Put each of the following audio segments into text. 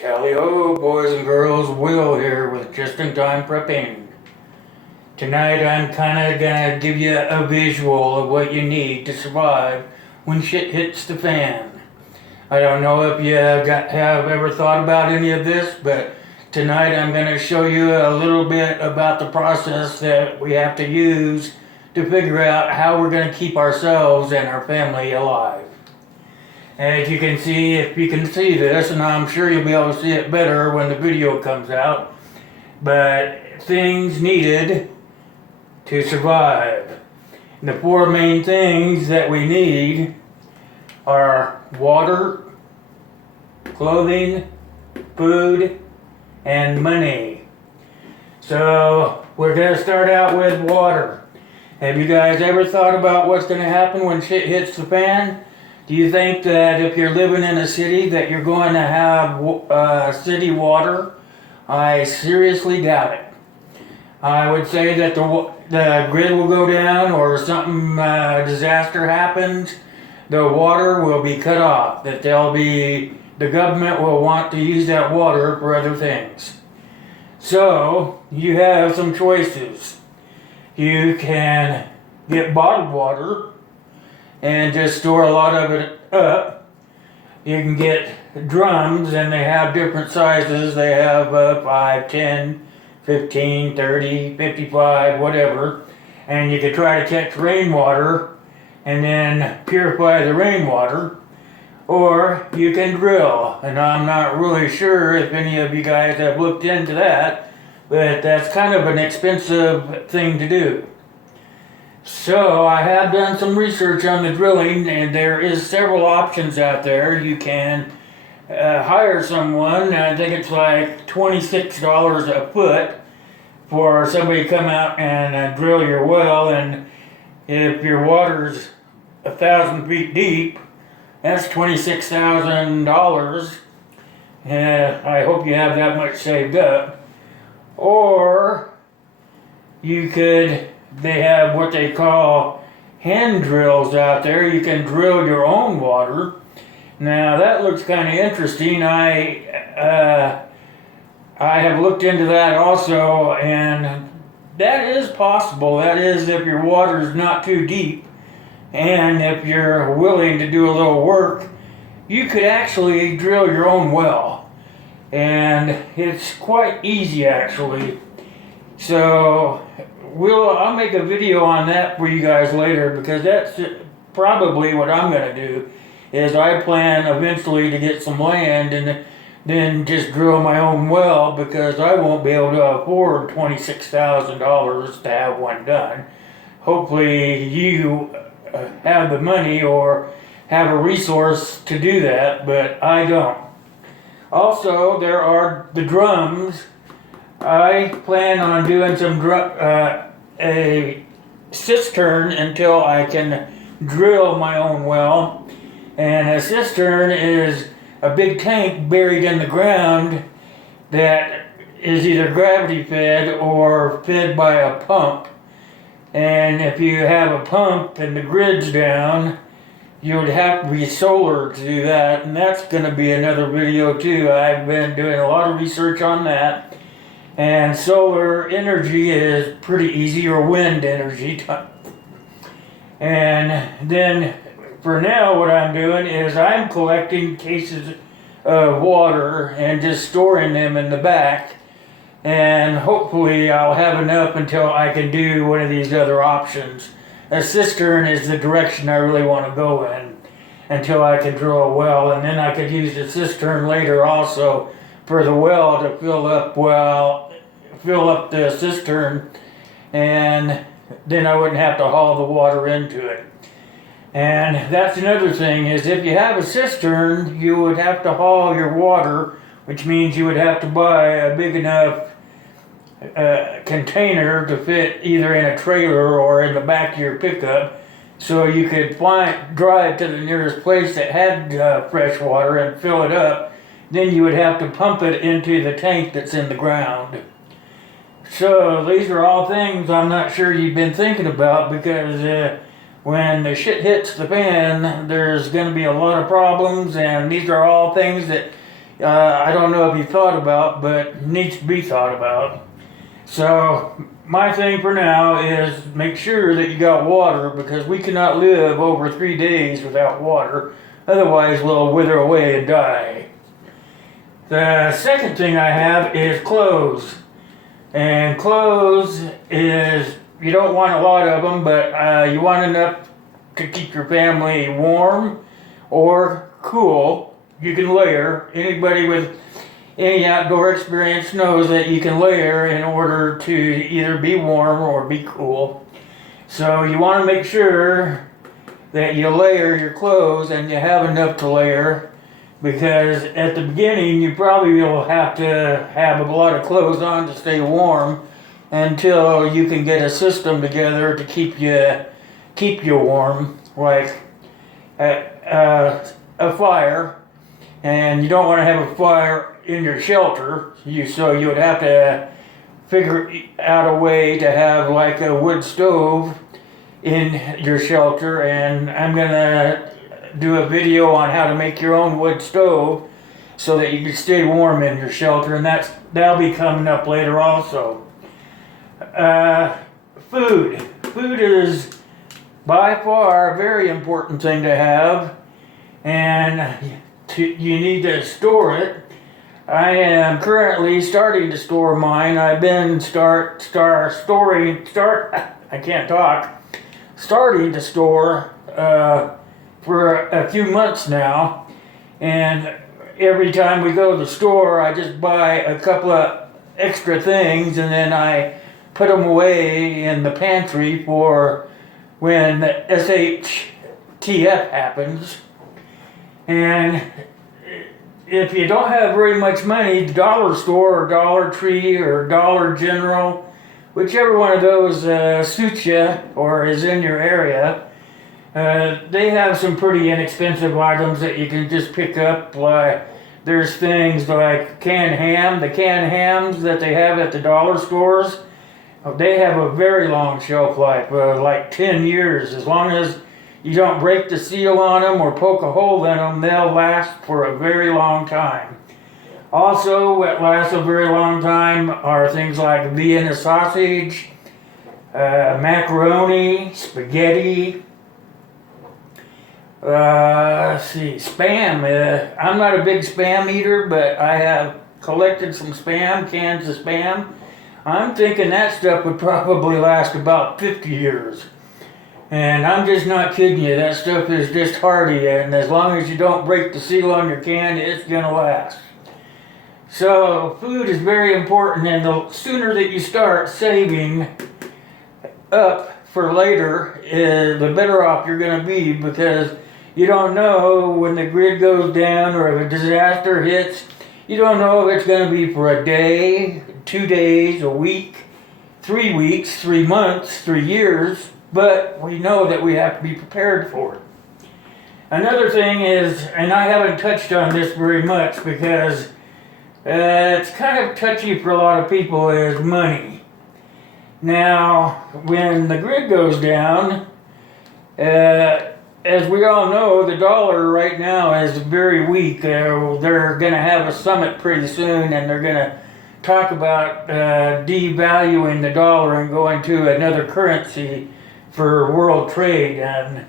Tally-ho, boys and girls, Will here with Just in Time Prepping. Tonight I'm kinda gonna give you a visual of what you need to survive when shit hits the fan. I don't know if you have ever thought about any of this, but tonight I'm gonna show you a little bit about the process that we have to use to figure out how we're gonna keep ourselves and our family alive. As you can see, if you can see this, and I'm sure you'll be able to see it better when the video comes out, but things needed to survive. And the four main things that we need are water, clothing, food, and money. So we're going to start out with water. Have you guys ever thought about what's going to happen when shit hits the fan? Do you think that if you're living in a city that you're going to have city water? I seriously doubt it. I would say that the grid will go down, or something disaster happens, the water will be cut off. That the government will want to use that water for other things. So you have some choices. You can get bottled water and just store a lot of it up. You can get drums, and they have different sizes. They have 5, 10, 15, 30, 55, whatever. And you can try to catch rainwater and then purify the rainwater. Or you can drill. And I'm not really sure if any of you guys have looked into that, but that's kind of an expensive thing to do. So I have done some research on the drilling, and there is several options out there. You can hire someone. I think it's like $26 a foot for somebody to come out and drill your well. And if your water's 1,000 feet deep, that's $26,000. I hope you have that much saved up. Or they have what they call hand drills out there. You can drill your own water. Now that looks kind of interesting. I have looked into that also, and that is possible. That is, if your water is not too deep, and if you're willing to do a little work, you could actually drill your own well. And it's quite easy, actually. So I'll make a video on that for you guys later, because that's probably what I'm going to do. Is I plan eventually to get some land and then just drill my own well, because I won't be able to afford $26,000 to have one done. Hopefully you have the money or have a resource to do that, but I don't. Also, there are the drums. I plan on doing a cistern until I can drill my own well. And a cistern is a big tank buried in the ground that is either gravity fed or fed by a pump. And if you have a pump and the grid's down, you would have to be solar to do that. And that's going to be another video too. I've been doing a lot of research on that. And solar energy is pretty easy, or wind energy. And then for now, what I'm doing is I'm collecting cases of water and just storing them in the back. And hopefully I'll have enough until I can do one of these other options. A cistern is the direction I really want to go in until I can drill a well. And then I could use the cistern later also for the well to fill up the cistern, and then I wouldn't have to haul the water into it. And that's another thing, is if you have a cistern, you would have to haul your water, which means you would have to buy a big enough container to fit either in a trailer or in the back of your pickup, so you could drive to the nearest place that had fresh water and fill it up. Then you would have to pump it into the tank that's in the ground. So these are all things I'm not sure you've been thinking about, because when the shit hits the fan, there's going to be a lot of problems, and these are all things that I don't know if you thought about, but needs to be thought about. So my thing for now is make sure that you got water, because we cannot live over 3 days without water. Otherwise we'll wither away and die. The second thing I have is clothes. And clothes is, you don't want a lot of them, but you want enough to keep your family warm or cool. You can layer. Anybody with any outdoor experience knows that you can layer in order to either be warm or be cool. So you want to make sure that you layer your clothes and you have enough to layer, because at the beginning you probably will have to have a lot of clothes on to stay warm until you can get a system together to keep you warm, like a fire. And you don't want to have a fire in your shelter, so you would have to figure out a way to have like a wood stove in your shelter. And I'm gonna do a video on how to make your own wood stove so that you can stay warm in your shelter, and that'll be coming up later also. Food is by far a very important thing to have, and you need to store it. I am currently starting to store mine. I've been starting to store for a few months now, and every time we go to the store I just buy a couple of extra things, and then I put them away in the pantry for when the SHTF happens. And if you don't have very much money, the dollar store or Dollar Tree or Dollar General, whichever one of those suits you or is in your area, they have some pretty inexpensive items that you can just pick up. Like, there's things like canned ham. The canned hams that they have at the dollar stores, they have a very long shelf life, like 10 years. As long as you don't break the seal on them or poke a hole in them, they'll last for a very long time. Also, what lasts a very long time are things like Vienna sausage, macaroni, spaghetti. Spam. I'm not a big spam eater, but I have collected some spam, cans of spam. I'm thinking that stuff would probably last about 50 years. And I'm just not kidding you, that stuff is just hardy, and as long as you don't break the seal on your can, it's gonna last. So food is very important, and the sooner that you start saving up for later, the better off you're gonna be, because you don't know when the grid goes down or if a disaster hits. You don't know if it's going to be for a day, 2 days, a week, 3 weeks, 3 months, 3 years, but we know that we have to be prepared for it. Another thing is, and I haven't touched on this very much because it's kind of touchy for a lot of people, is money. Now, when the grid goes down, as we all know, the dollar right now is very weak. They're going to have a summit pretty soon, and they're going to talk about devaluing the dollar and going to another currency for world trade. And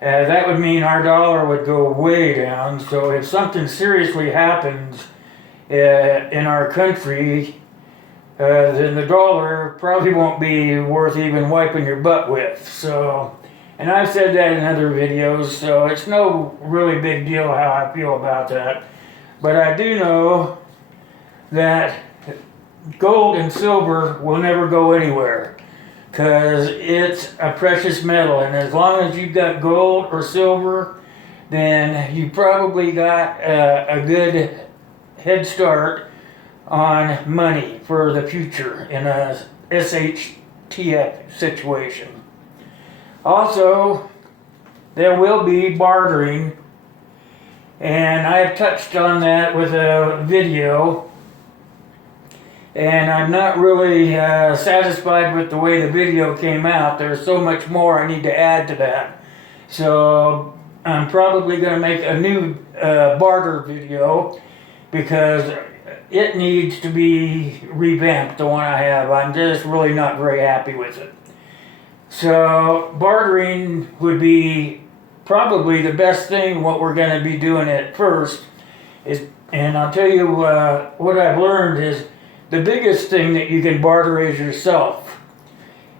that would mean our dollar would go way down. So if something seriously happens in our country, then the dollar probably won't be worth even wiping your butt with. So. And I've said that in other videos, so it's no really big deal how I feel about that. But I do know that gold and silver will never go anywhere, because it's a precious metal, and as long as you've got gold or silver, then you probably got a good head start on money for the future in a SHTF situation. Also, there will be bartering, and I have touched on that with a video, and I'm not really satisfied with the way the video came out. There's so much more I need to add to that. So I'm probably going to make a new barter video, because it needs to be revamped, the one I have. I'm just really not very happy with it. So bartering would be probably the best thing. What we're going to be doing at first is, and I'll tell you what I've learned is the biggest thing that you can barter is yourself.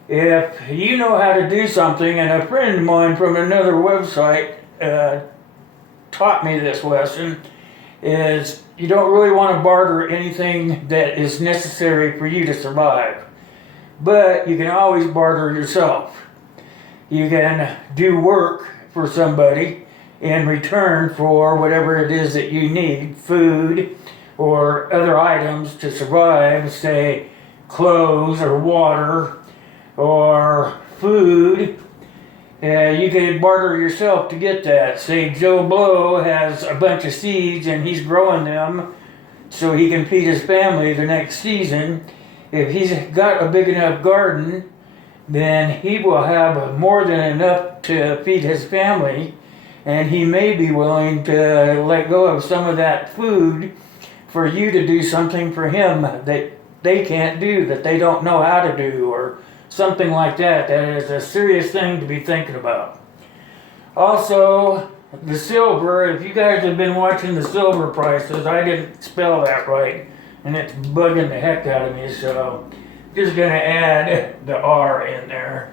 If you know how to do something, and a friend of mine from another website taught me this lesson, is you don't really want to barter anything that is necessary for you to survive. But you can always barter yourself. You can do work for somebody in return for whatever it is that you need, food or other items to survive, say clothes or water or food. You can barter yourself to get that. Say Joe Blow has a bunch of seeds and he's growing them so he can feed his family the next season. If he's got a big enough garden, then he will have more than enough to feed his family, and he may be willing to let go of some of that food for you to do something for him that they can't do, that they don't know how to do, or something like that. That is a serious thing to be thinking about. Also, the silver, if you guys have been watching the silver prices, I didn't spell that right, and it's bugging the heck out of me, so just gonna add the R in there.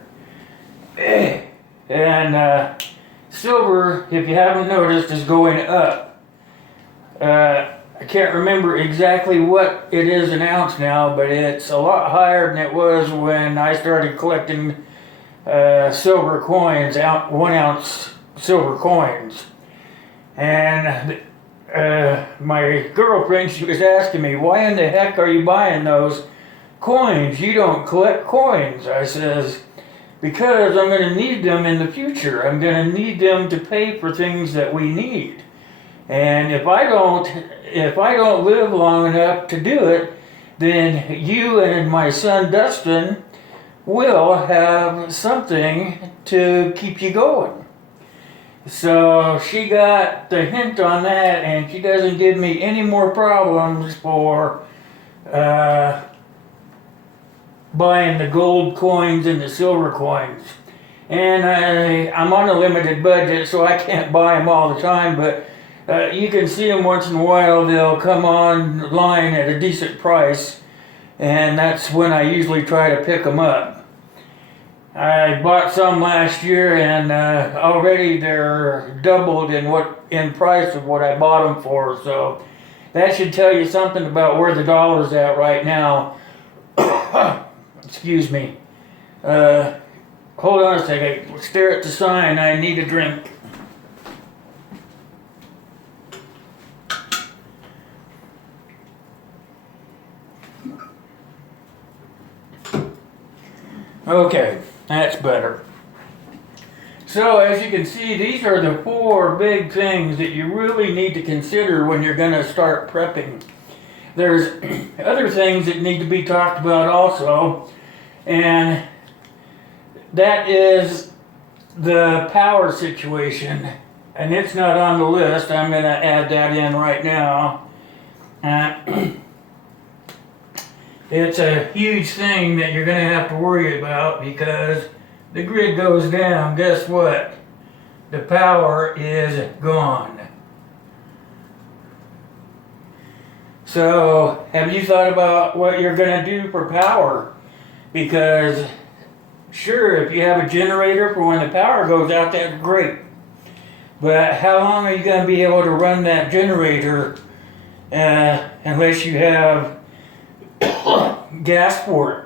And silver, if you haven't noticed, is going up. I can't remember exactly what it is an ounce now, but it's a lot higher than it was when I started collecting silver coins, 1 ounce silver coins. And my girlfriend, she was asking me, why in the heck are you buying those coins? You don't collect coins. I says, because I'm going to need them in the future. I'm going to need them to pay for things that we need. And if I don't live long enough to do it, then you and my son Dustin will have something to keep you going. So she got the hint on that, and she doesn't give me any more problems for buying the gold coins and the silver coins. And I'm on a limited budget, so I can't buy them all the time, but you can see them once in a while. They'll come online at a decent price, and that's when I usually try to pick them up. I bought some last year, and already they're doubled in price of what I bought them for. So that should tell you something about where the dollar's at right now. Excuse me. Hold on a second. Stare at the sign. I need a drink. Okay, that's better. So as you can see, these are the 4 big things that you really need to consider when you're going to start prepping. There's other things that need to be talked about also, and that is the power situation. And it's not on the list. I'm going to add that in right now. It's a huge thing that you're going to have to worry about, because the grid goes down. Guess what? The power is gone. So, have you thought about what you're going to do for power? Because, sure, if you have a generator for when the power goes out, that's great. But how long are you going to be able to run that generator unless you have gas for it?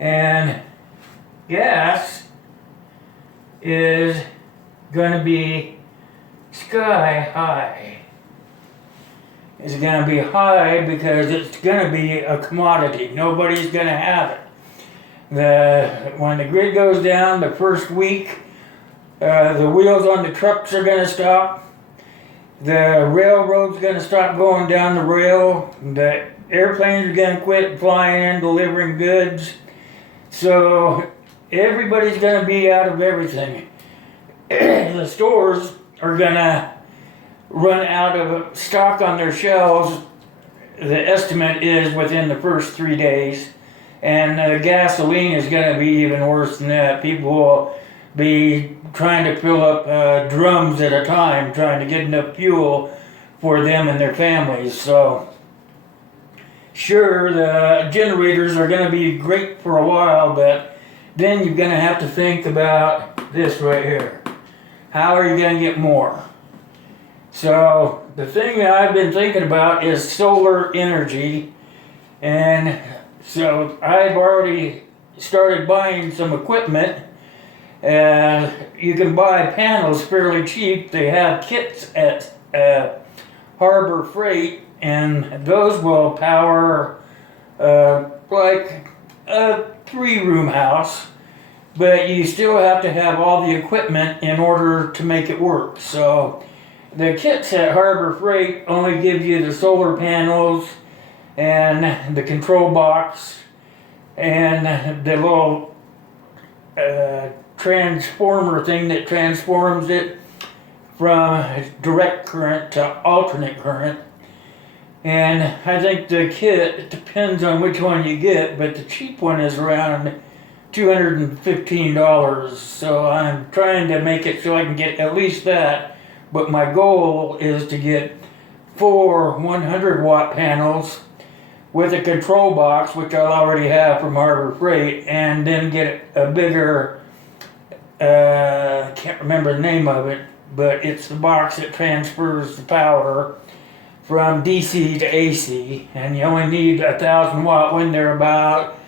And gas is going to be sky high. It's going to be high because it's going to be a commodity. Nobody's going to have it. When the grid goes down the first week, the wheels on the trucks are going to stop. The railroad's going to stop going down the rail. The airplanes are going to quit flying in, delivering goods. So everybody's going to be out of everything. The stores are going to run out of stock on their shelves. The estimate is within the first 3 days. And gasoline is going to be even worse than that. People will be trying to fill up drums at a time, trying to get enough fuel for them and their families. So, sure, the generators are going to be great for a while, but then you're going to have to think about this right here. How are you going to get more? So, the thing that I've been thinking about is solar energy, and so I've already started buying some equipment. You can buy panels fairly cheap. They have kits at Harbor Freight, and those will power like a 3-room house, but you still have to have all the equipment in order to make it work. So the kits at Harbor Freight only give you the solar panels and the control box and the little transformer thing that transforms it from direct current to alternate current. And I think the kit, it depends on which one you get, but the cheap one is around $215. So I'm trying to make it so I can get at least that, but my goal is to get 4 100-watt panels with a control box, which I'll already have from Harbor Freight, and then get a bigger, can't remember the name of it, but it's the box that transfers the power from DC to AC, and you only need a 1,000-watt one. They're about,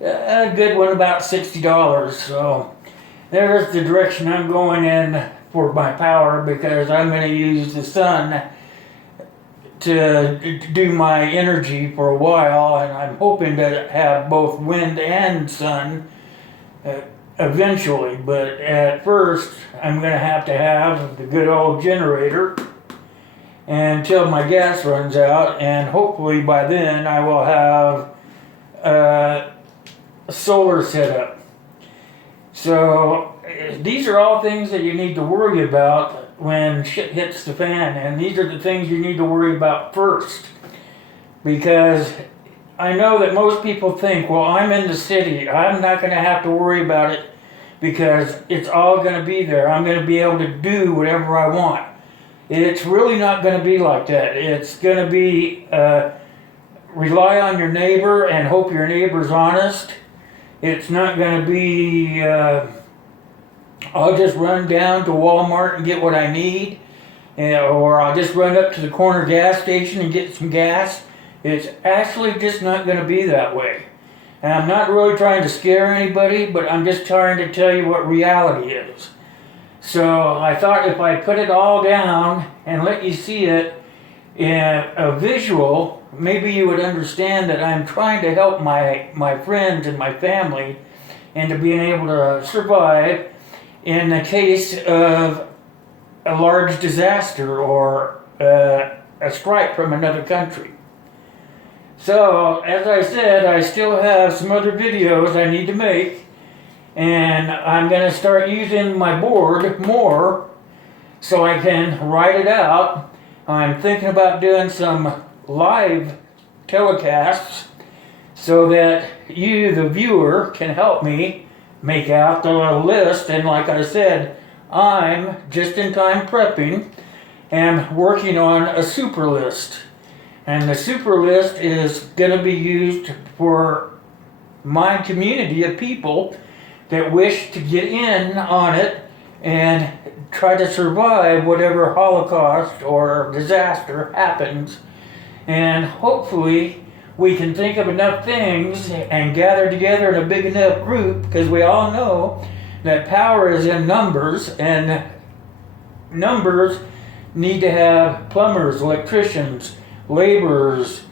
a good one about $60. So there's the direction I'm going in for my power, because I'm going to use the sun to do my energy for a while, and I'm hoping to have both wind and sun eventually, but at first I'm going to have the good old generator until my gas runs out, and hopefully by then I will have a solar setup. So these are all things that you need to worry about when shit hits the fan, and these are the things you need to worry about first, because I know that most people think, well, I'm in the city, I'm not going to have to worry about it because it's all going to be there. I'm going to be able to do whatever I want. It's really not going to be like that. It's going to be rely on your neighbor and hope your neighbor's honest. It's not going to be I'll just run down to Walmart and get what I need, or I'll just run up to the corner gas station and get some gas. It's actually just not going to be that way. And I'm not really trying to scare anybody, but I'm just trying to tell you what reality is. So I thought if I put it all down and let you see it in a visual, maybe you would understand that I'm trying to help my friends and my family into being able to survive in the case of a large disaster or a strike from another country. So, as I said, I still have some other videos I need to make, and I'm going to start using my board more so I can write it out. I'm thinking about doing some live telecasts so that you, the viewer, can help me make out the list. And like I said, I'm just in time prepping and working on a super list. And the super list is going to be used for my community of people that wish to get in on it and try to survive whatever Holocaust or disaster happens. And hopefully we can think of enough things and gather together in a big enough group, because we all know that power is in numbers, and numbers need to have plumbers, electricians, laborers,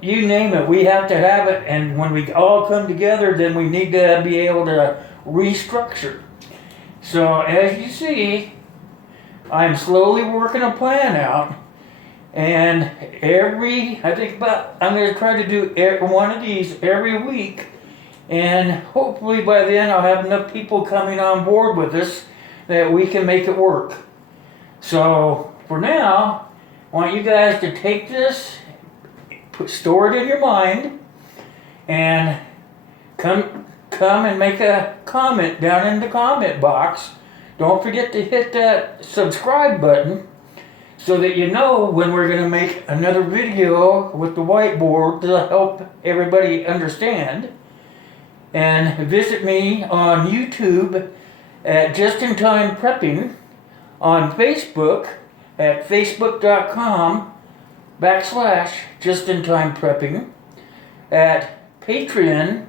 you name it, we have to have it. And when we all come together, then we need to be able to restructure. So as you see, I'm slowly working a plan out, and I'm going to try to do one of these every week, and hopefully by then I'll have enough people coming on board with us that we can make it work. So for now, I want you guys to take this, store it in your mind, and come and make a comment down in the comment box. Don't forget to hit that subscribe button so that you know when we're going to make another video with the whiteboard to help everybody understand. And visit me on YouTube at Just In Time Prepping, on Facebook at facebook.com/Just In Time Prepping, at Patreon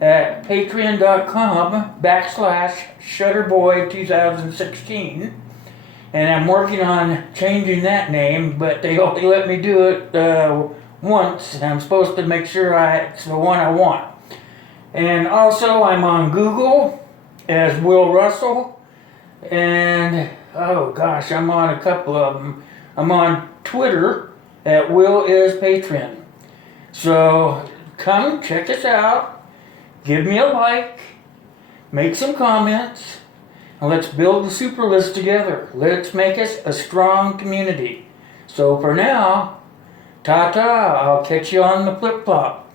at patreon.com/Shutterboy2016. And I'm working on changing that name, but they only let me do it once, and I'm supposed to make sure it's the one I want. And also, I'm on Google as Will Russell, and oh gosh, I'm on a couple of them. I'm on Twitter at Will Is Patreon. So come check us out, give me a like, make some comments, and let's build the super list together. Let's make us a strong community. So for now, ta-ta, I'll catch you on the flip-flop.